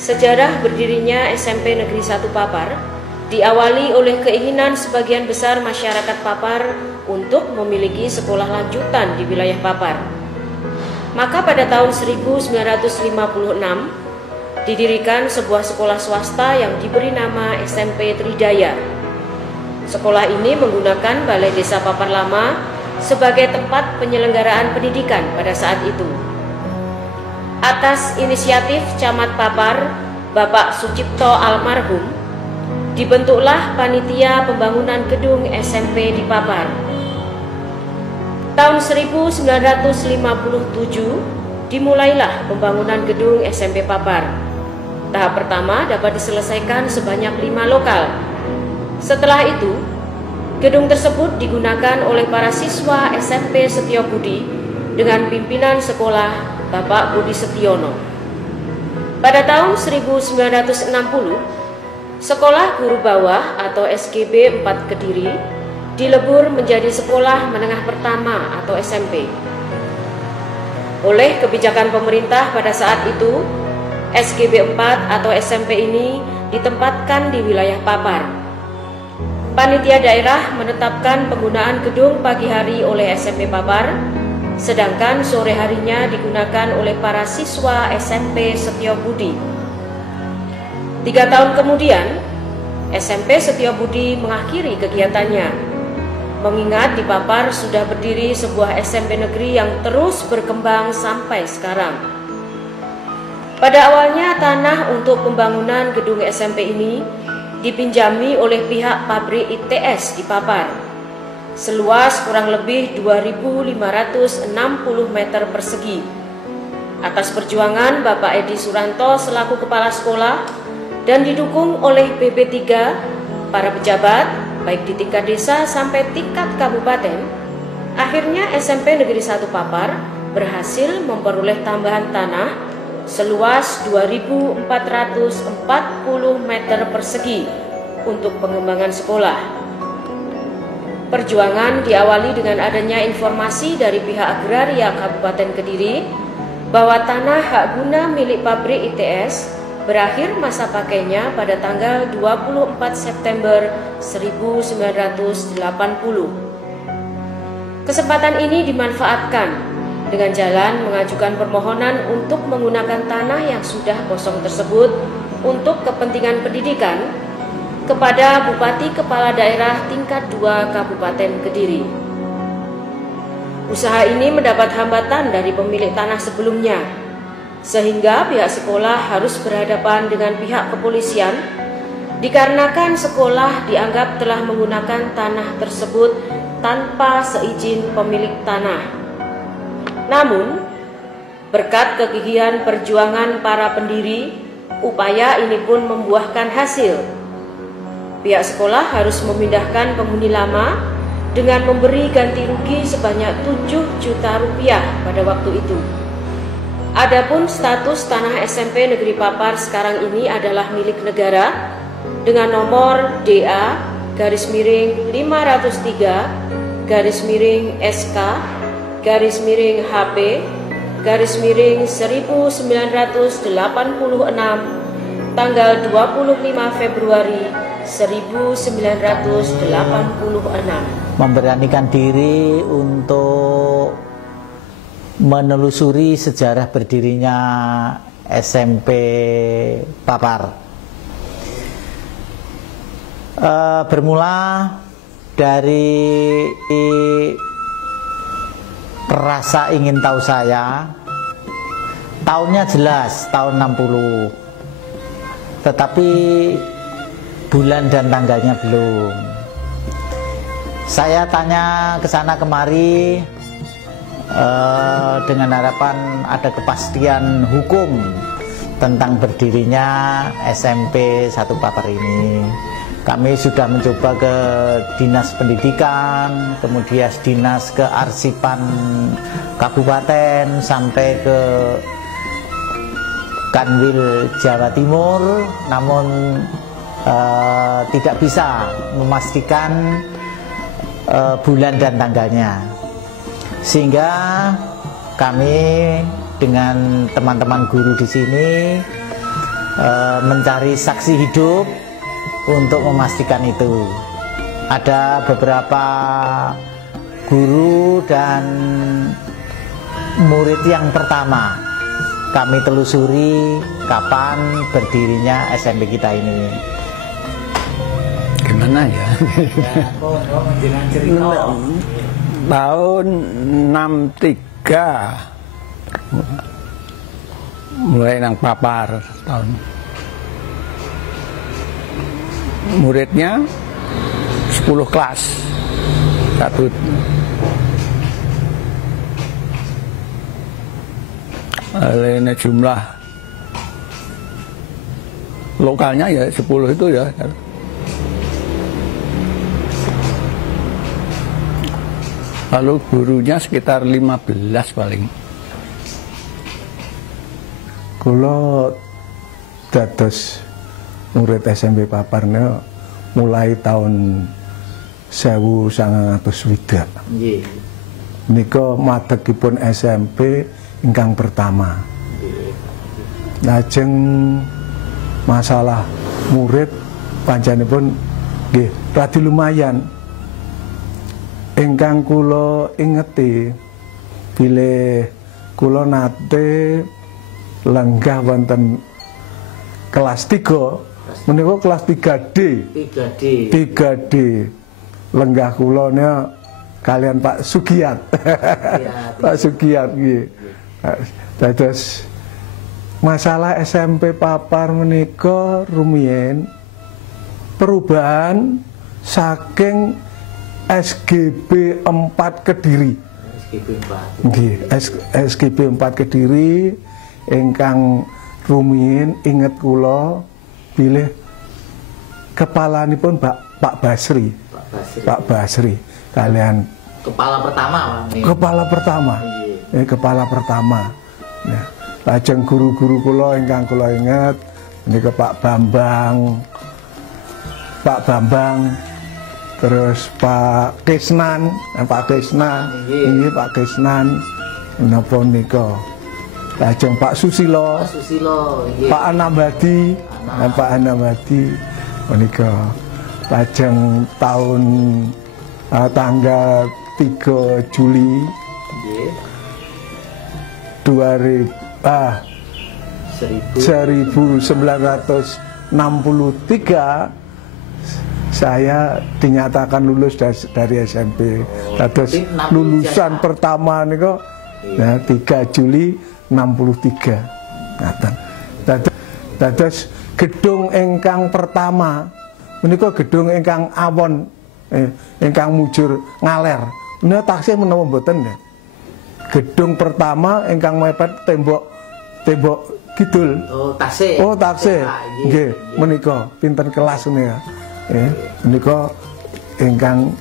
Sejarah berdirinya SMP Negeri 1 Papar diawali oleh keinginan sebagian besar masyarakat Papar untuk memiliki sekolah lanjutan di wilayah Papar. Maka pada tahun 1956 didirikan sebuah sekolah swasta yang diberi nama SMP Tridaya. Sekolah ini menggunakan Balai Desa Papar Lama sebagai tempat penyelenggaraan pendidikan pada saat itu. Atas inisiatif Camat Papar, Bapak Sucipto almarhum, dibentuklah panitia pembangunan gedung SMP di Papar. Tahun 1957 dimulailah pembangunan gedung SMP Papar. Tahap pertama dapat diselesaikan sebanyak 5 lokal. Setelah itu, gedung tersebut digunakan oleh para siswa SMP Setiobudi dengan pimpinan sekolah Bapak Budi Setiono. Pada tahun 1960, Sekolah Guru Bawah atau SGB 4 Kediri dilebur menjadi Sekolah Menengah Pertama atau SMP. Oleh kebijakan pemerintah pada saat itu, SGB 4 atau SMP ini ditempatkan di wilayah Papar. Panitia daerah menetapkan penggunaan gedung pagi hari oleh SMP Papar, sedangkan sore harinya digunakan oleh para siswa SMP Setiobudi. 3 tahun kemudian, SMP Setiobudi mengakhiri kegiatannya, mengingat di Papar sudah berdiri sebuah SMP negeri yang terus berkembang sampai sekarang. Pada awalnya tanah untuk pembangunan gedung SMP ini dipinjami oleh pihak pabrik ITS di Papar, seluas kurang lebih 2.560 meter persegi. Atas perjuangan Bapak Edi Suranto selaku kepala sekolah dan didukung oleh BP3, para pejabat, baik di tingkat desa sampai tingkat kabupaten, akhirnya SMP Negeri 1 Papar berhasil memperoleh tambahan tanah seluas 2.440 meter persegi untuk pengembangan sekolah. Perjuangan diawali dengan adanya informasi dari pihak agraria Kabupaten Kediri bahwa tanah hak guna milik pabrik ITS berakhir masa pakainya pada tanggal 24 September 1980. Kesempatan ini dimanfaatkan dengan jalan mengajukan permohonan untuk menggunakan tanah yang sudah kosong tersebut untuk kepentingan pendidikan kepada Bupati Kepala Daerah tingkat 2 Kabupaten Kediri. Usaha ini mendapat hambatan dari pemilik tanah sebelumnya, sehingga pihak sekolah harus berhadapan dengan pihak kepolisian dikarenakan sekolah dianggap telah menggunakan tanah tersebut tanpa seizin pemilik tanah. Namun, berkat kegigihan perjuangan para pendiri, upaya ini pun membuahkan hasil. Pihak sekolah harus memindahkan penghuni lama dengan memberi ganti rugi sebanyak 7 juta rupiah pada waktu itu. Adapun status tanah SMP Negeri Papar sekarang ini adalah milik negara dengan nomor DA /3-SK/HP/HP/1986 tanggal 25 Februari 1986. Memberanikan diri untuk menelusuri sejarah berdirinya SMP Papar. Bermula dari rasa ingin tahu saya, tahunnya jelas tahun 60, tetapi bulan dan tanggalnya belum. Saya tanya ke sana kemari dengan harapan ada kepastian hukum tentang berdirinya SMP 1 Papar ini. Kami sudah mencoba ke Dinas Pendidikan, kemudian Dinas Kearsipan Kabupaten, sampai ke Kanwil Jawa Timur, namun tidak bisa memastikan bulan dan tanggalnya, sehingga kami dengan teman-teman guru di sini mencari saksi hidup untuk memastikan itu. Ada beberapa guru dan murid yang pertama kami telusuri kapan berdirinya SMP kita ini. Gimana ya? Tahun 63 mulai nang papar tahun. Muridnya 10 kelas. Satu lainnya jumlah lokalnya ya 10 itu ya. Lalu gurunya sekitar 15 paling. Kula dados murid SMP Paparnya mulai tahun 1900 Nggih. Nika madegipun SMP ingkang pertama. Lajeng masalah murid panjenenganipun nggih radi lumayan. Ingkang kula ingeti bilih kula nate lenggah wonten kelas 3 menika kelas 3D. 3D. Lenggah kula nya kalian Pak Sugiyat. Pak Sugiyat nggih. Dados masalah SMP Papar menika rumiyin perubahan saking SGB 4 Kediri. SGB 4 Kediri ingkang rumiyin inget kula bilih kepalanipun Pak Basri. Pak Basri kalian Kepala pertama, Pak. kepala pertama. Kepala pertama. Nah, lajeng guru-guru kula ingkang kula inget menika Pak Bambang. Terus Pak Kesnan, Pak Kesnan, ini Pak Kesnan, napa nika. Lajeng Pak Susilo, Pak Anambadi, Pak Anambadi, menika. Lajeng tahun tanggal 3 Juli 1963 saya dinyatakan lulus dari SMP. Terus lulusan pertama niku nah 3 Juli 63. Terus gedung ingkang pertama menika gedung ingkang awon ingkang mujur ngaler. Menika taksih menawa mboten ya. Gedung pertama ingkang mepet tembok kidul. Oh taksih. Nggih, menika pinten kelas menika. Menika ingkang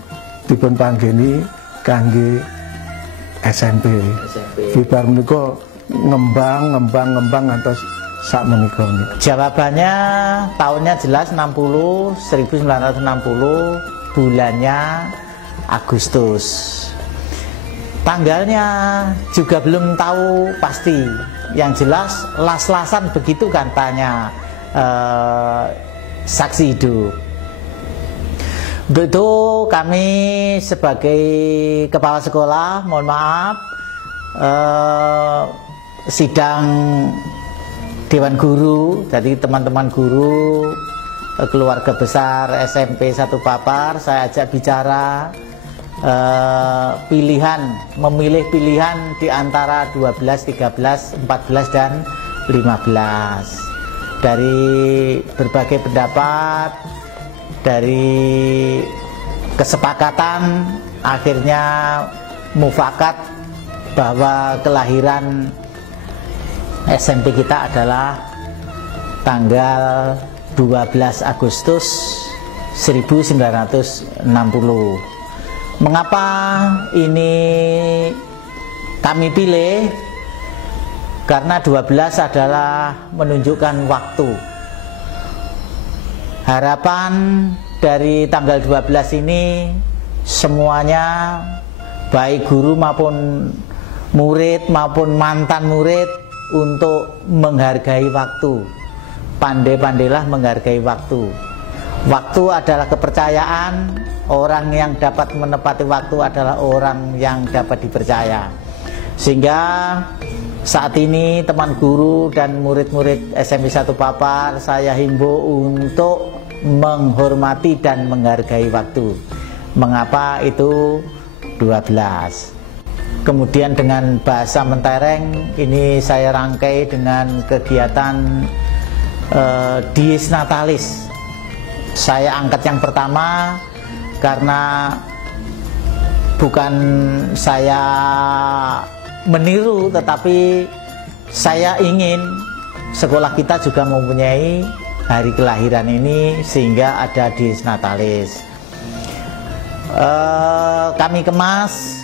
dipun panggeni kangge SMP. Bibar menika ngembang ngantos sak menika. Jawabannya tahunnya jelas 1960, bulannya Agustus. Tanggalnya juga belum tahu pasti. Yang jelas las-lasan begitu katanya saksi hidup. Untuk itu kami sebagai kepala sekolah, mohon maaf, sidang Dewan Guru, jadi teman-teman guru, keluarga besar SMP 1 Papar, saya ajak bicara memilih pilihan di antara 12, 13, 14, dan 15. Dari berbagai pendapat, dari kesepakatan, akhirnya mufakat bahwa kelahiran SMP kita adalah tanggal 12 Agustus 1960. Mengapa ini kami pilih? Karena 12 adalah menunjukkan waktu. Harapan dari tanggal 12 ini semuanya, baik guru maupun murid maupun mantan murid, untuk menghargai waktu. pandai-pandailah menghargai waktu. Waktu adalah kepercayaan. Orang yang dapat menepati waktu adalah orang yang dapat dipercaya. Sehingga saat ini teman guru dan murid-murid SMP 1 Papar, saya himbau untuk menghormati dan menghargai waktu. Mengapa itu 12? Kemudian dengan bahasa mentereng ini saya rangkai dengan kegiatan Dies Natalis. Saya angkat yang pertama karena bukan saya meniru, tetapi saya ingin sekolah kita juga mempunyai hari kelahiran ini sehingga ada Dies Natalis. Kami kemas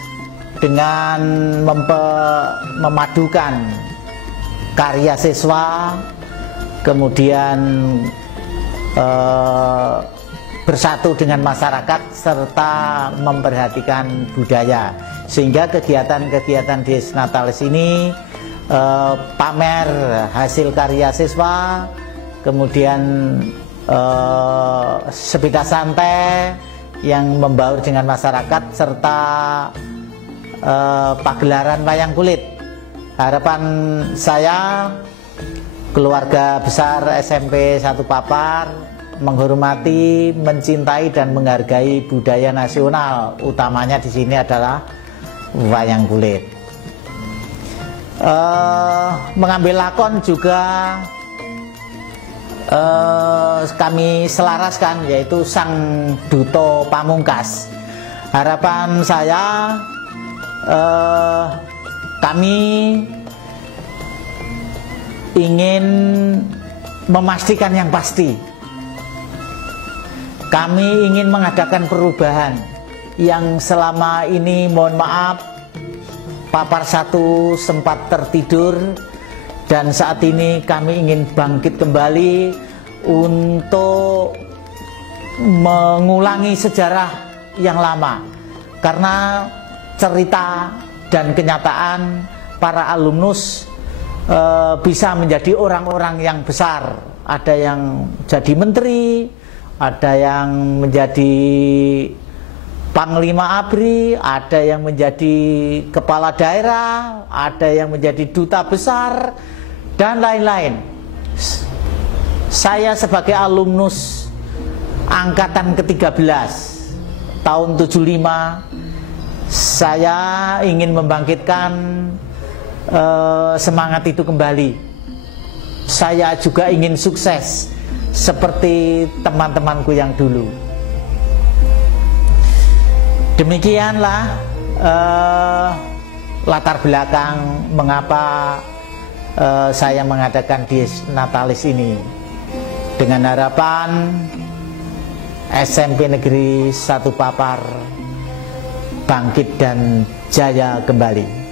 dengan memadukan karya siswa, kemudian bersatu dengan masyarakat serta memperhatikan budaya, sehingga kegiatan-kegiatan Dies Natalis ini pamer hasil karya siswa, kemudian sepeda santai yang membaur dengan masyarakat, serta pagelaran wayang kulit. Harapan saya, keluarga besar SMP 1 Papar menghormati, mencintai dan menghargai budaya nasional, utamanya di sini adalah wayang kulit. Mengambil lakon juga kami selaraskan, yaitu Sang Duto Pamungkas. Harapan saya, kami ingin memastikan yang pasti. Kami ingin mengadakan perubahan yang selama ini, mohon maaf, Papar 1 sempat tertidur, dan saat ini kami ingin bangkit kembali untuk mengulangi sejarah yang lama, karena cerita dan kenyataan para alumnus bisa menjadi orang-orang yang besar. Ada yang jadi menteri, ada yang menjadi Panglima ABRI, ada yang menjadi kepala daerah, ada yang menjadi duta besar, dan lain-lain. Saya sebagai alumnus angkatan ke-13 tahun 75, saya ingin membangkitkan semangat itu kembali. Saya juga ingin sukses seperti teman-temanku yang dulu. Demikianlah latar belakang mengapa saya mengadakan Dies Natalis ini, dengan harapan SMP Negeri 1 Papar bangkit dan jaya kembali.